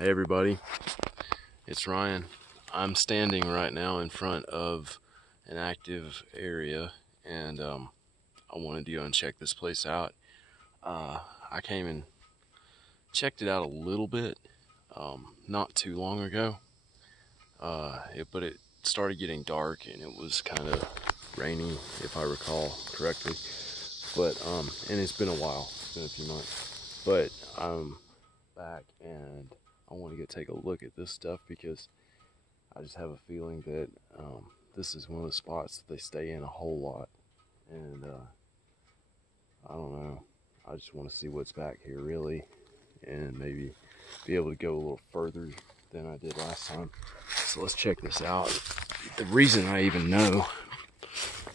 Hey everybody, it's Ryan. I'm standing right now in front of an active area, and I wanted to go and check this place out. I came and checked it out a little bit not too long ago, but it started getting dark and it was kind of rainy, if I recall correctly. But and it's been a while, it's been a few months, but I'm back and I want to go take a look at this stuff because I just have a feeling that this is one of the spots that they stay in a whole lot, and I don't know, I just want to see what's back here really, and maybe be able to go a little further than I did last time. So let's check this out. The reason I even know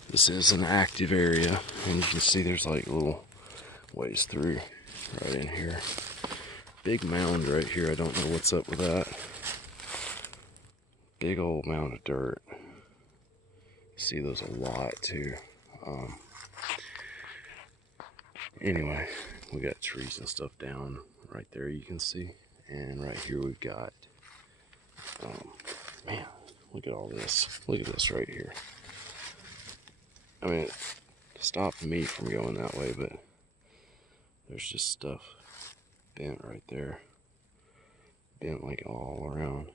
this is an active area, and you can see there's like little ways through right in here. Big mound right here. I don't know what's up with that. Big old mound of dirt. See those a lot too. Anyway, we got trees and stuff down right there, you can see. And right here we've got, man, look at all this. Look at this right here. I mean, it stopped me from going that way, but there's just stuff bent right there. Bent like all around.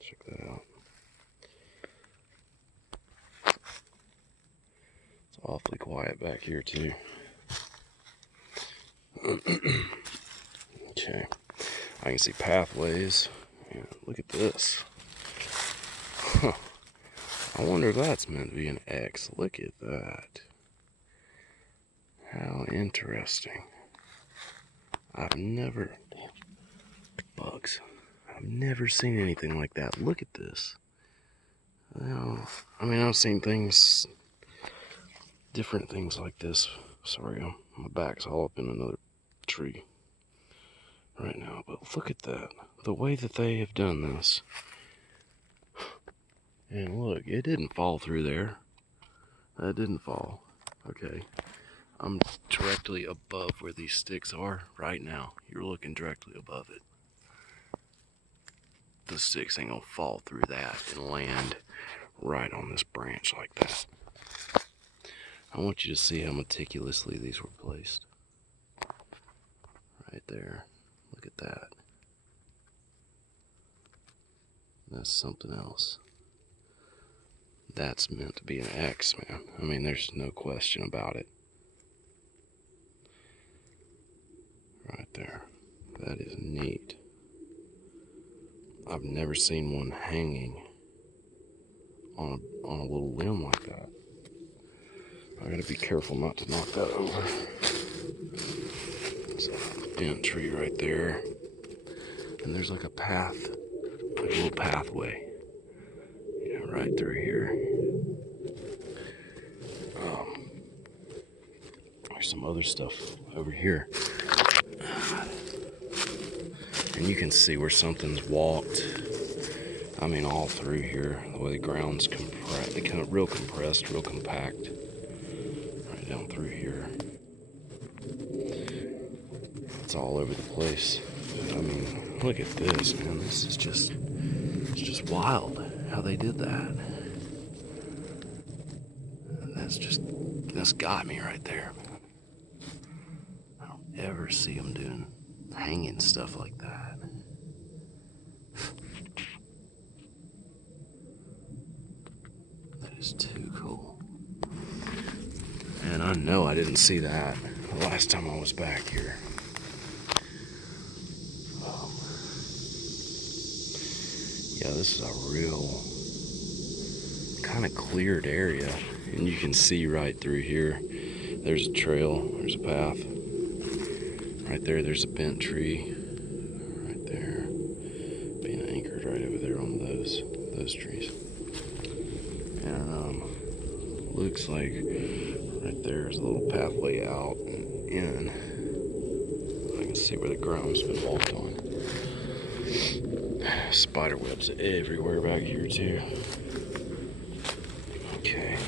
Check that out. It's awfully quiet back here too. Okay, I can see pathways. Yeah, look at this. Huh. I wonder if that's meant to be an X. Look at that. How interesting. I've never, bugs. I've never seen anything like that. Look at this. Well, I mean, I've seen things, different things like this. Sorry, my back's all up in another tree right now, but look at that. The way that they have done this. And look, it didn't fall through there. That didn't fall. Okay. I'm directly above where these sticks are right now. You're looking directly above it. The sticks ain't gonna fall through that and land right on this branch like that. I want you to see how meticulously these were placed. Right there. Look at that. That's something else. That's meant to be an X, man. I mean, there's no question about it. Right there. That is neat. I've never seen one hanging on a little limb like that. I gotta be careful not to knock that over. There's a bent tree right there. And there's like a path, like a little pathway. Yeah, right through here. There's some other stuff over here. And you can see where something's walked. I mean, all through here. The way the ground's compressed, kind of real compressed, real compact. Right down through here. It's all over the place. I mean, look at this, man. This is just, it's just wild how they did that. And that's got me right there. I don't ever see them doing hanging stuff like that. That is too cool. And I know I didn't see that the last time I was back here. Yeah, this is a real kind of cleared area, and you can see right through here. There's a trail, there's a path. Right there, there's a bent tree. Right there, being anchored right over there on those trees. And looks like right there's a little pathway out and in. I can see where the ground's been walked on. Spider webs everywhere back here too. Okay.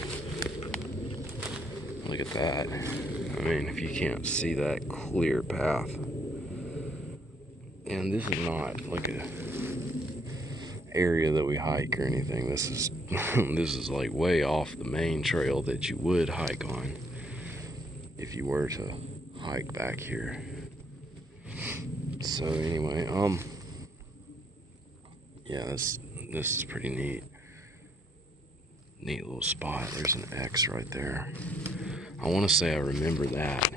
Look at that. I mean, if you can't see that clear path, And this is not like a area that we hike or anything. This is this is like way off the main trail that you would hike on if you were to hike back here. So anyway, yeah, this is pretty neat. Neat little spot. There's an X right there. I want to say I remember that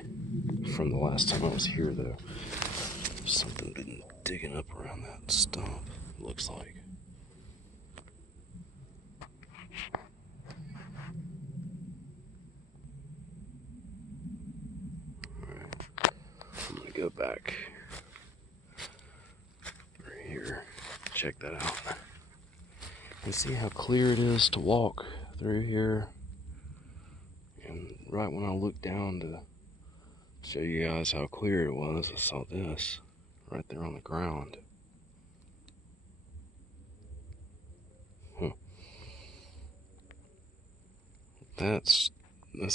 from the last time I was here, though. Something been digging up around that stump, looks like. Alright, I'm gonna go back right here, check that out. And see how clear it is to walk through here. And right when I looked down to show you guys how clear it was, I saw this right there on the ground. That's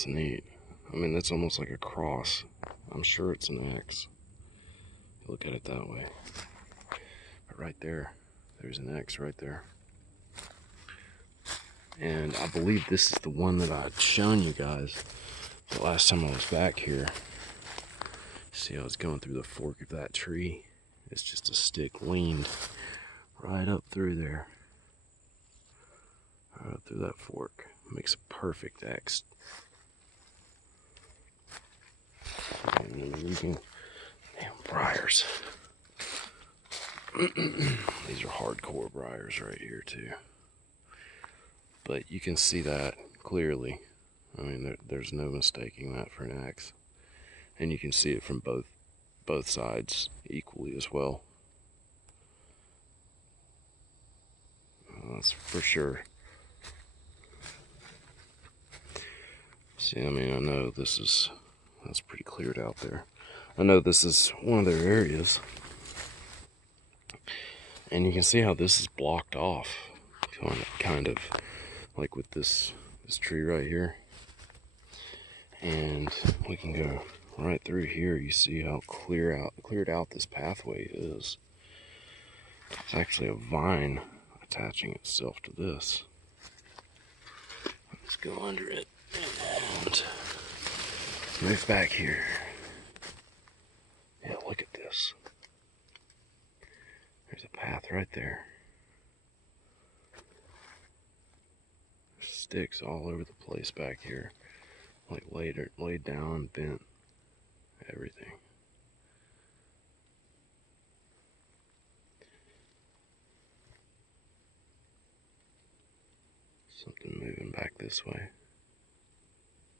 neat. I mean, that's almost like a cross. I'm sure it's an X. Look at it that way. But right there's an X right there. And I believe this is the one that I had shown you guys the last time I was back here. See, I was going through the fork of that tree. It's just a stick leaned right up through there. Right up through that fork. Makes a perfect X. And then you can, damn briars. These are hardcore briars right here too. But you can see that clearly. I mean, there's no mistaking that for an X. And you can see it from both sides equally as well. That's for sure. See, I mean, I know that's pretty cleared out there. I know this is one of their areas. And you can see how this is blocked off. Kind of like with this tree right here. And we can go right through here. You see how cleared out this pathway is. It's actually a vine attaching itself to this. Let's go under it and move back here. Yeah, look at this. There's a path right there. There's sticks all over the place back here. Like laid down, bent, everything. Something moving back this way.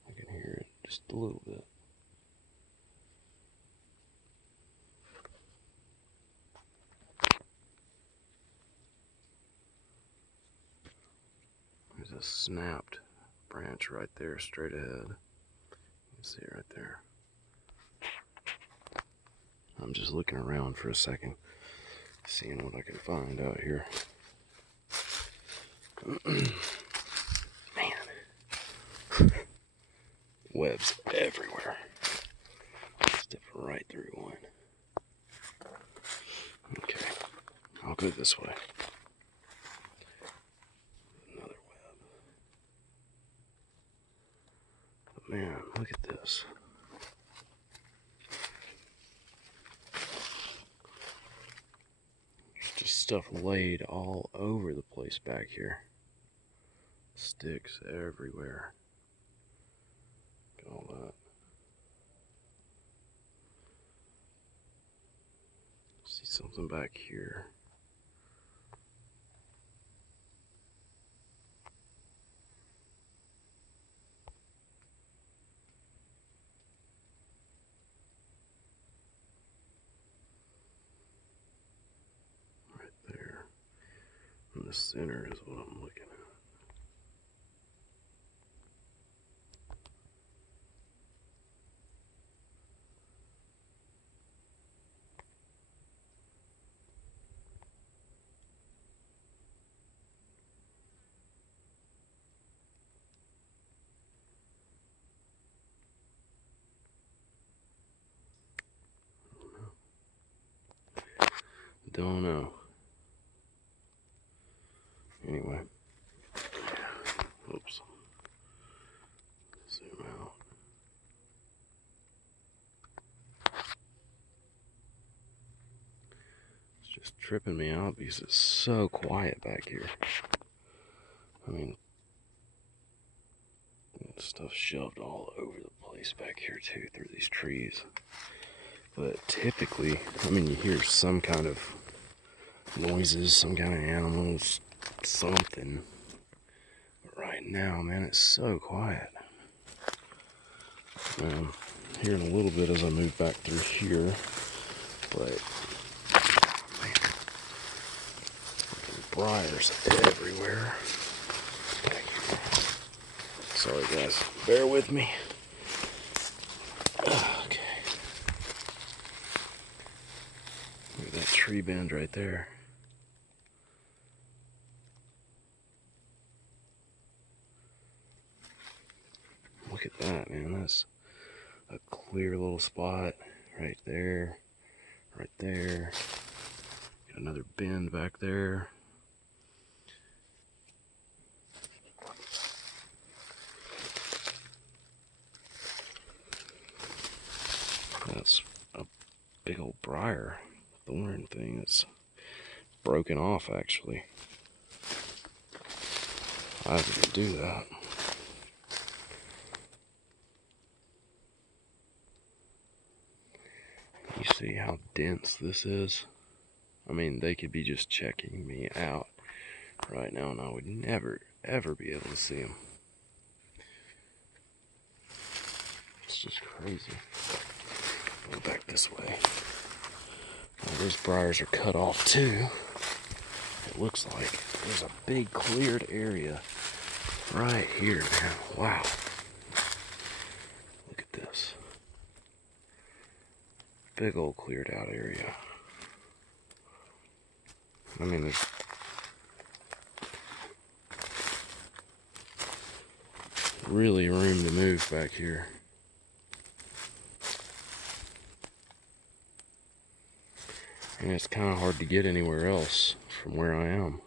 I can hear it just a little bit. There's a snapped branch right there, straight ahead. You can see it right there. I'm just looking around for a second, seeing what I can find out here. Man. Webs everywhere. Step right through one. Okay, I'll go this way. Another web. But man, look at this. There's just stuff laid all over the place back here. Sticks everywhere. Look at all that. See something back here. Right there. In the center is what I'm looking at. don't know. Anyway. Oops. Zoom out. It's just tripping me out because it's so quiet back here. I mean, stuff shoved all over the place back here too, through these trees. But typically, I mean, you hear some kind of noises, some kind of animals, something. But right now, man, it's so quiet. Here in a little bit as I move back through here, but man, fucking briars everywhere. Sorry guys, bear with me. Okay. Look at that tree bend right there. Look at that, man. That's a clear little spot right there, right there. Got another bend back there. That's a big old briar thorn thing that's broken off, actually. I didn't do that. You see how dense this is? I mean, they could be just checking me out right now, and I would never, ever be able to see them. It's just crazy. Go back this way. Well, those briars are cut off too. It looks like there's a big cleared area right here, man. Wow. Look at this. Big old cleared out area. I mean, there's really room to move back here. And it's kind of hard to get anywhere else from where I am.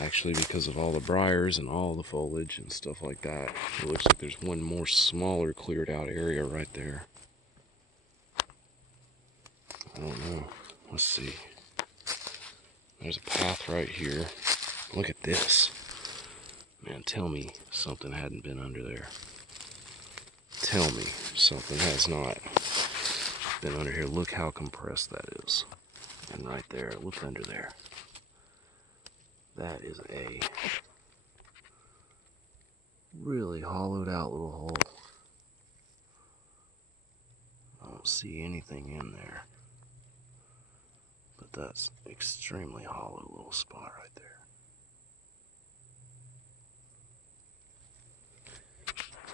Actually, because of all the briars and all the foliage and stuff like that. It looks like there's one more smaller cleared out area right there. I don't know. Let's see. There's a path right here. Look at this. Man, tell me something hadn't been under there. Tell me something has not been under here. Look how compressed that is. And right there, look under there. That is a really hollowed out little hole. I don't see anything in there. But that's extremely hollow little spot right there.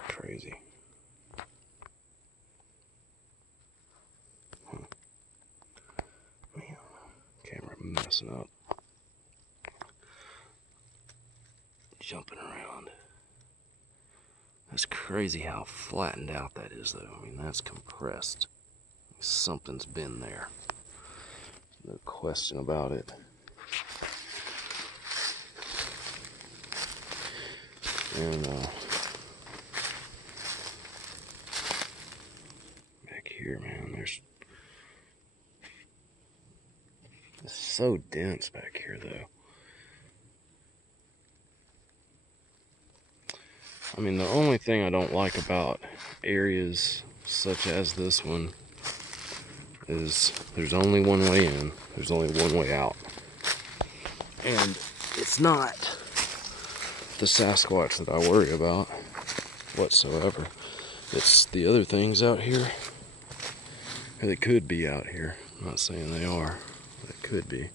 Crazy. Man, camera messing up. Jumping around. That's crazy how flattened out that is, though. I mean, that's compressed. Something's been there. No question about it. And back here, man, it's so dense back here, though. I mean, the only thing I don't like about areas such as this one is there's only one way in, there's only one way out. And it's not the Sasquatch that I worry about whatsoever. It's the other things out here that could be out here. I'm not saying they are, but it could be.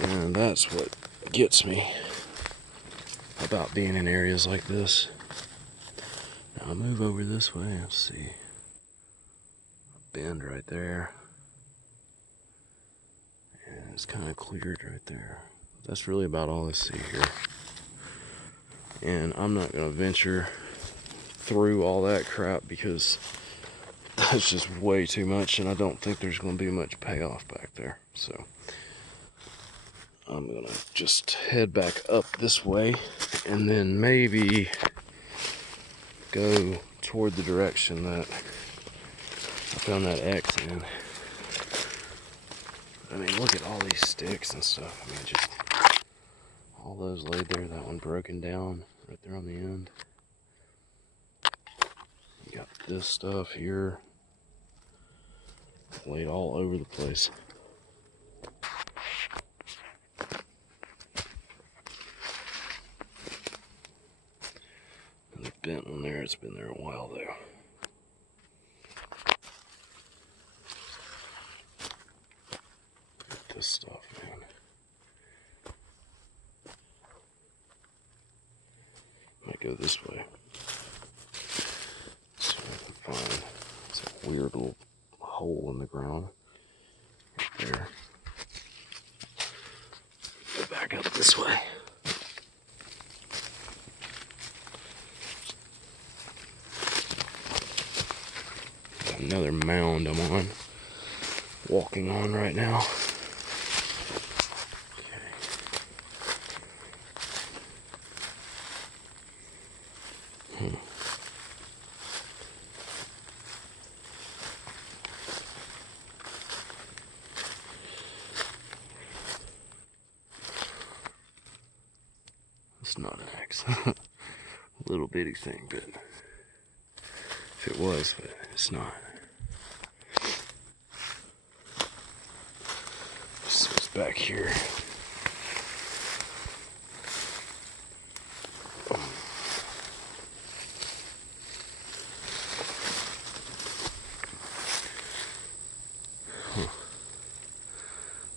And that's what gets me about being in areas like this. Now I'll move over this way and see. A bend right there. And it's kind of cleared right there. That's really about all I see here. And I'm not going to venture through all that crap because that's just way too much, and I don't think there's going to be much payoff back there. So I'm going to just head back up this way and then maybe go toward the direction that I found that X in. I mean, look at all these sticks and stuff. I mean, just all those laid there. That one broken down right there on the end. You got this stuff here laid all over the place. And the bent one there, it's been there a while though. Look at this stuff, man. Might go this way. So I can find some weird little hole in the ground right there. Go back up this way. Got another mound I'm walking on right now. Okay. It's not an axe. A little bitty thing, but if it was, but it's not. So it's back here. Huh.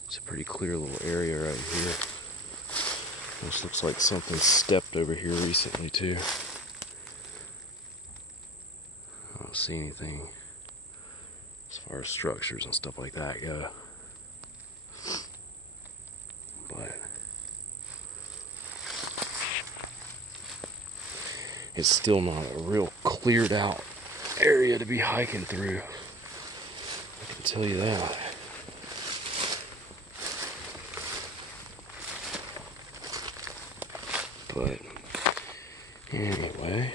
It's a pretty clear little area right here. This looks like something stepped over here recently too. I don't see anything as far as structures and stuff like that go. But it's still not a real cleared out area to be hiking through. I can tell you that. But anyway,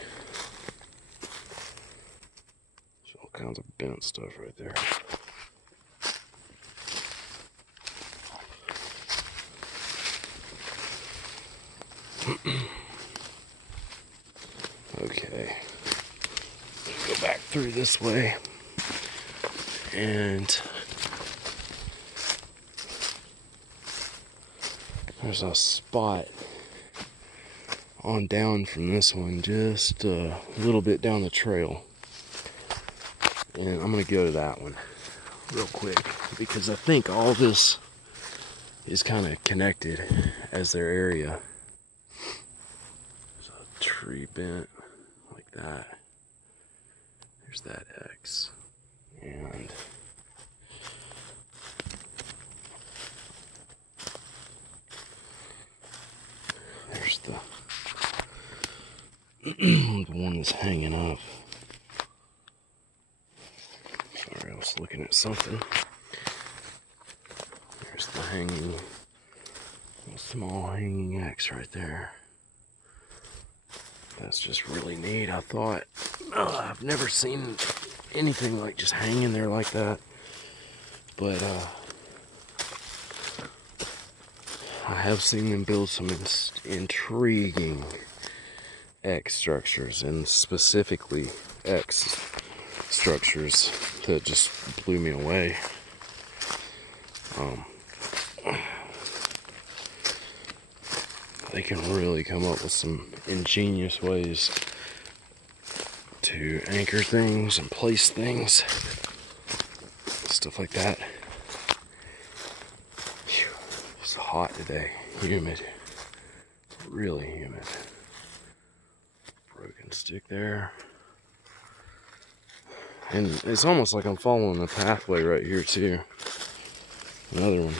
there's all kinds of bent stuff right there. Okay, go back through this way, and there's a spot on down from this one, just a little bit down the trail, and I'm gonna go to that one real quick because I think all this is kind of connected as their area. There's a tree bent like that. There's that X, and there's the the one that's hanging up. Sorry, I was looking at something. There's the hanging, small hanging X right there. That's just really neat. I thought, I've never seen anything like just hanging there like that. But I have seen them build some intriguing X structures, and specifically X structures that just blew me away. They can really come up with some ingenious ways to anchor things and place things, stuff like that. Whew, it's hot today, humid, really humid. Broken stick there. And it's almost like I'm following the pathway right here too. Another one.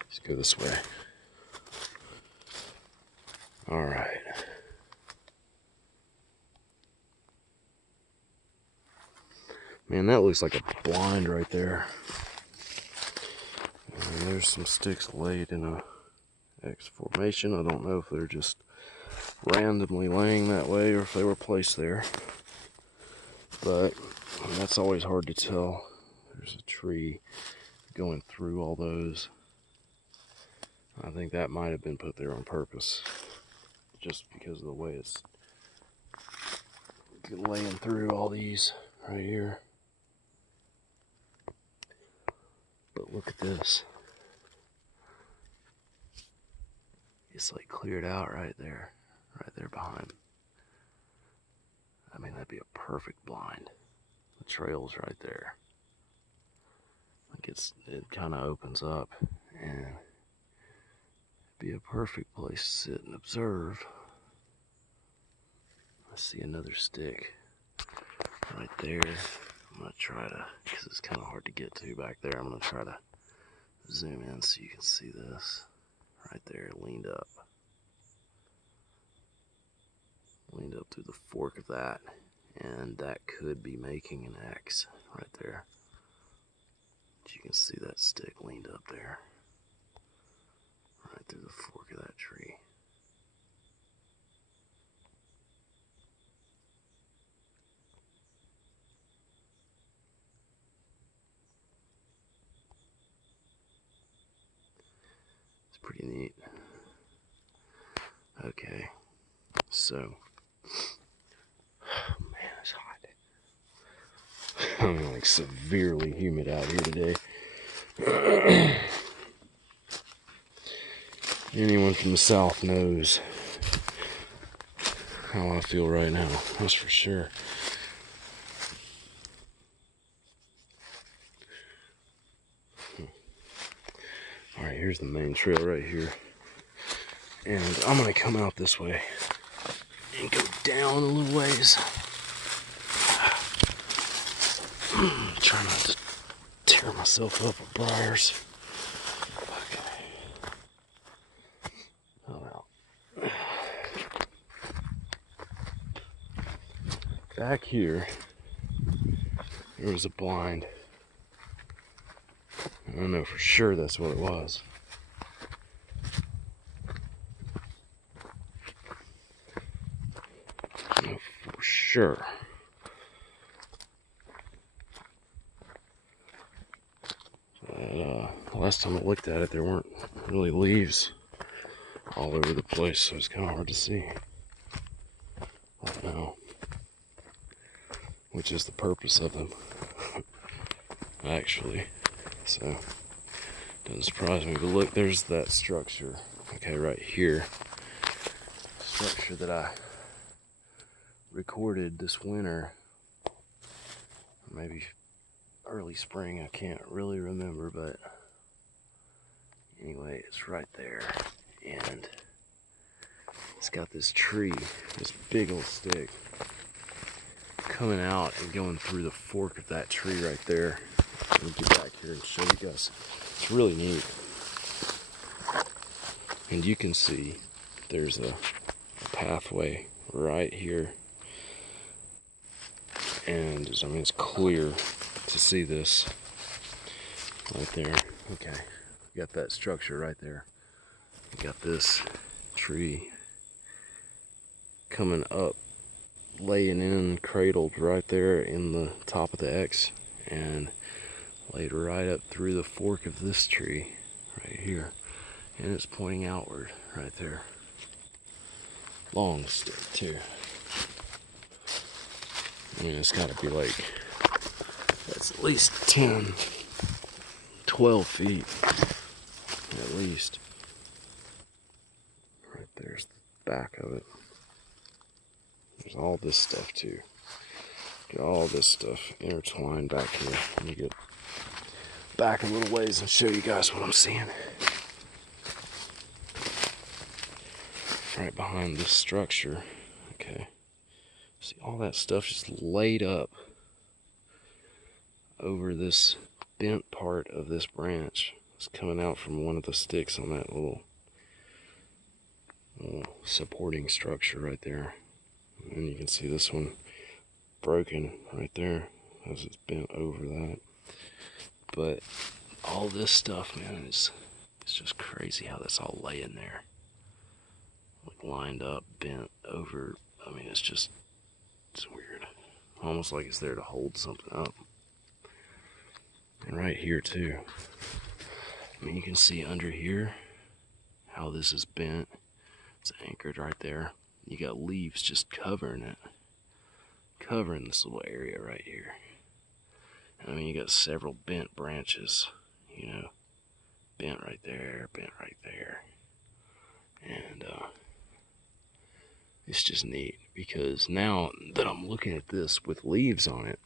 Let's go this way. Alright. Man, that looks like a blind right there. And there's some sticks laid in a X formation. I don't know if they're just randomly laying that way or if they were placed there. But that's always hard to tell. There's a tree going through all those. I think that might have been put there on purpose, just because of the way it's laying through all these right here. But look at this. It's like cleared out right there behind. I mean, that'd be a perfect blind. The trail's right there. Like it kind of opens up, and it'd be a perfect place to sit and observe. I see another stick right there. I'm gonna try to, because it's kind of hard to get to back there, I'm gonna try to zoom in so you can see this. Right there, leaned up through the fork of that, and that could be making an X right there. But you can see that stick leaned up there, right through the fork of that tree. It's pretty neat. Okay, so, oh man, it's hot. I'm like severely humid out here today. Anyone from the south knows how I feel right now, that's for sure. Alright, here's the main trail right here. And I'm gonna come out this way and go down a little ways. Try not to tear myself up with briars. Okay. Oh well. Back here, there was a blind. I don't know for sure that's what it was. I know for sure. But last time I looked at it, there weren't really leaves all over the place, so it's kind of hard to see. I don't know, which is the purpose of them, actually. So, doesn't surprise me. But look, there's that structure. Okay, right here. Structure that I recorded this winter. Maybe early spring, I can't really remember, but anyway, it's right there. And it's got this tree, this big old stick, coming out and going through the fork of that tree right there. Let me get back here and show you guys. It's really neat. And you can see there's a pathway right here. And I mean, it's clear to see this right there. Okay, we got that structure right there. We got this tree coming up, laying in, cradled right there in the top of the X, and laid right up through the fork of this tree right here, and it's pointing outward right there. Long stick too. I mean, it's got to be like, that's at least 10, 12 feet at least. Right there's the back of it. There's all this stuff too. Get all this stuff intertwined back here. Let me get back a little ways and show you guys what I'm seeing. Right behind this structure. Okay. See all that stuff just laid up over this bent part of this branch. It's coming out from one of the sticks on that little supporting structure right there. And you can see this one broken right there. as it's bent over that. But all this stuff, man, it's just crazy how that's all laying there. Like lined up, bent over. I mean, it's weird. Almost like it's there to hold something up. And right here too. I mean, you can see under here how this is bent. It's anchored right there. You got leaves just covering it. Covering this little area right here. And I mean, you got several bent branches, you know, bent right there, bent right there. And it's just neat because now that I'm looking at this with leaves on it,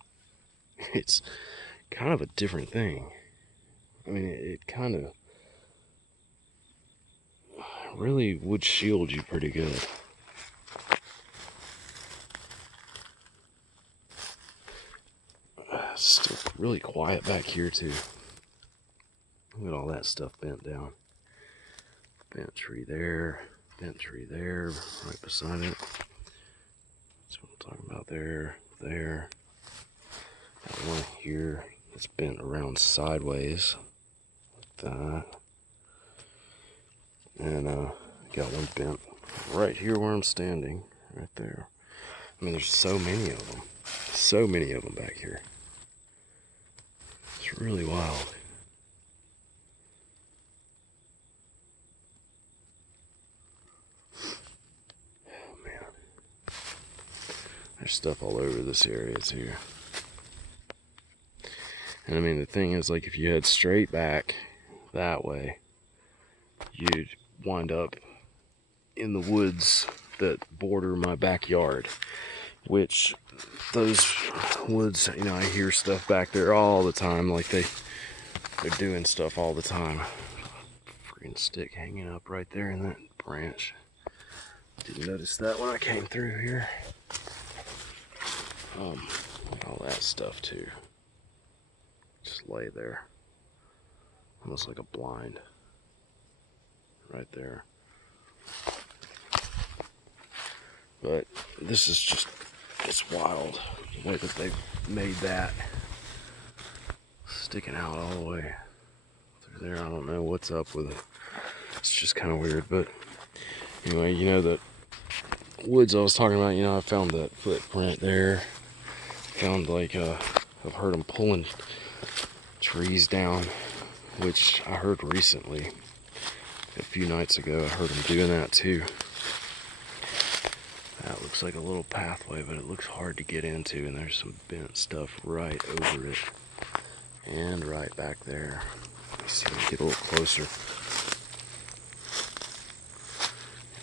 it's kind of a different thing. I mean, it kind of really would shield you pretty good. It's still really quiet back here too. Look at all that stuff bent down. Bent tree there, right beside it. That's what I'm talking about there, there. Got one here that's bent around sideways, like that. And got one bent right here where I'm standing, right there. I mean, there's so many of them. So many of them back here. It's really wild. Oh man. There's stuff all over this area too. And I mean, the thing is, like, if you head straight back that way, you'd wind up in the woods that border my backyard, which those woods, you know, I hear stuff back there all the time, like they're doing stuff all the time. Freaking stick hanging up right there in that branch. Didn't notice that when I came through here. All that stuff too. Just lay there. Almost like a blind. Right there. But this is just, it's wild the way that they've made that sticking out all the way through there. I don't know what's up with it. It's just kind of weird. But anyway, you know, the woods I was talking about, you know, I found that footprint there. Found, like, I've heard them pulling trees down, which I heard recently. A few nights ago, I heard them doing that too. That looks like a little pathway, but it looks hard to get into, and there's some bent stuff right over it. And right back there. Let's see if we can get a little closer.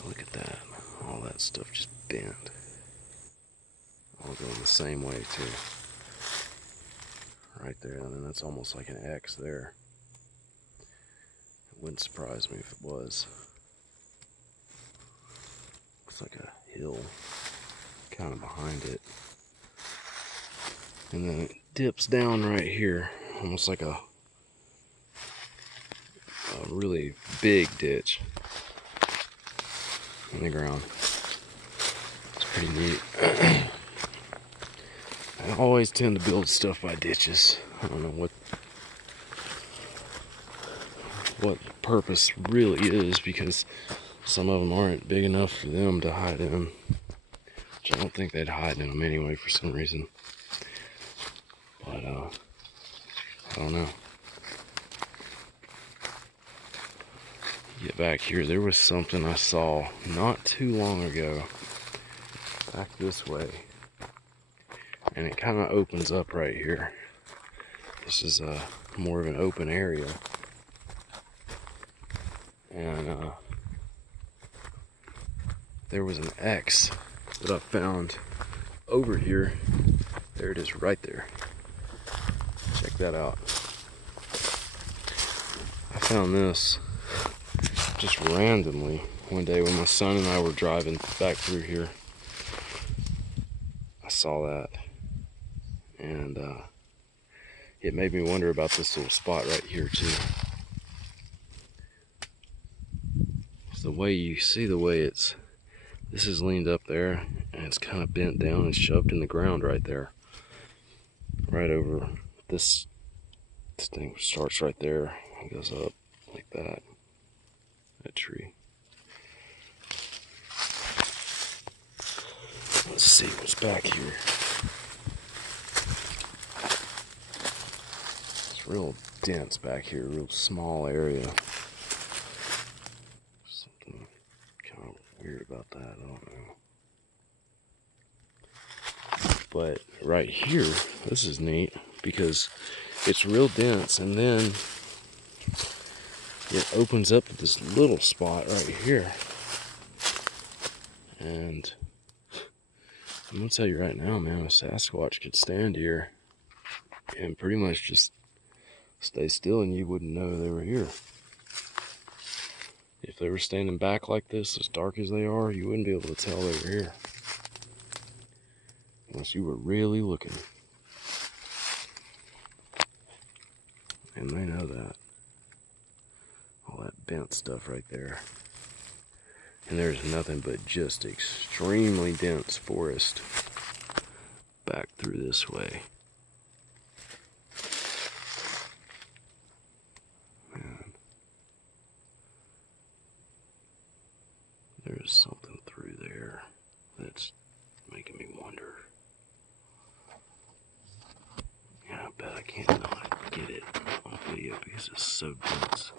Look at that. All that stuff just bent. All going the same way too. Right there, and then that's almost like an X there. It wouldn't surprise me if it was. Looks like a hill kind of behind it. And then it dips down right here, almost like a really big ditch in the ground. It's pretty neat. I always tend to build stuff by ditches. I don't know what the purpose really is, because some of them aren't big enough for them to hide in. Which I don't think they'd hide in them anyway for some reason. But I don't know. Get back here, there was something I saw not too long ago back this way. And it kind of opens up right here. This is more of an open area. And there was an X that I found over here. There it is right there. Check that out. I found this just randomly one day when my son and I were driving back through here. I saw that. And it made me wonder about this little spot right here too. It's the way you see the way this is leaned up there, and it's kind of bent down and shoved in the ground right there. right over this thing starts right there and goes up like that. That tree. Let's see what's back here. It's real dense back here, real small area. Something kind of weird about that, I don't know. But right here, this is neat because it's real dense, and then it opens up to this little spot right here. And I'm gonna tell you right now, man, a Sasquatch could stand here and pretty much just stay still and you wouldn't know they were here. If they were standing back like this, as dark as they are, you wouldn't be able to tell they were here. Unless you were really looking. And they know that. All that bent stuff right there. And there's nothing but just extremely dense forest back through this way. Man. There's something through there that's making me wonder. Yeah, I bet I cannot get it on video because it's so dense.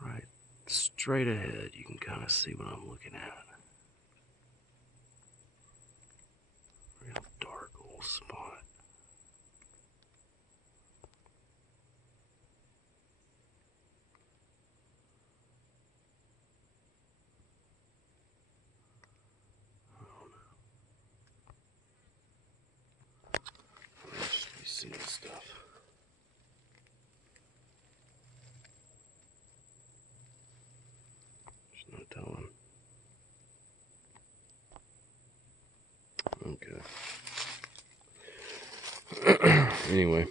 Right straight ahead, you can kind of see what I'm looking at. Real dark little spot. I don't know. I should be seeing stuff. No telling. Okay. Anyway.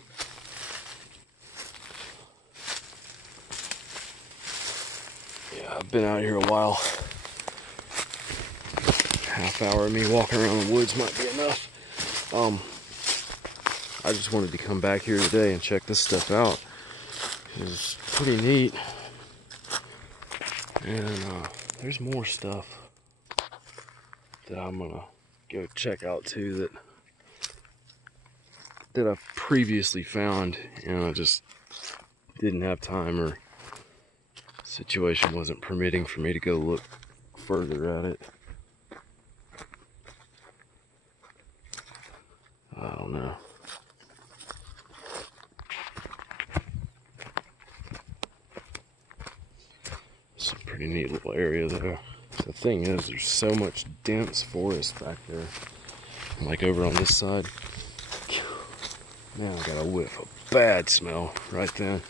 Yeah, I've been out here a while. Half hour of me walking around the woods might be enough. I just wanted to come back here today and check this stuff out. It's pretty neat. And there's more stuff that I'm gonna go check out too that I've previously found, and I just didn't have time, or situation wasn't permitting for me to go look further at it. I don't know. It's a pretty neat little area though. The thing is, there's so much dense forest back there. Like over on this side. Man, I got a whiff of bad smell right then.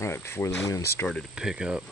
Right before the wind started to pick up.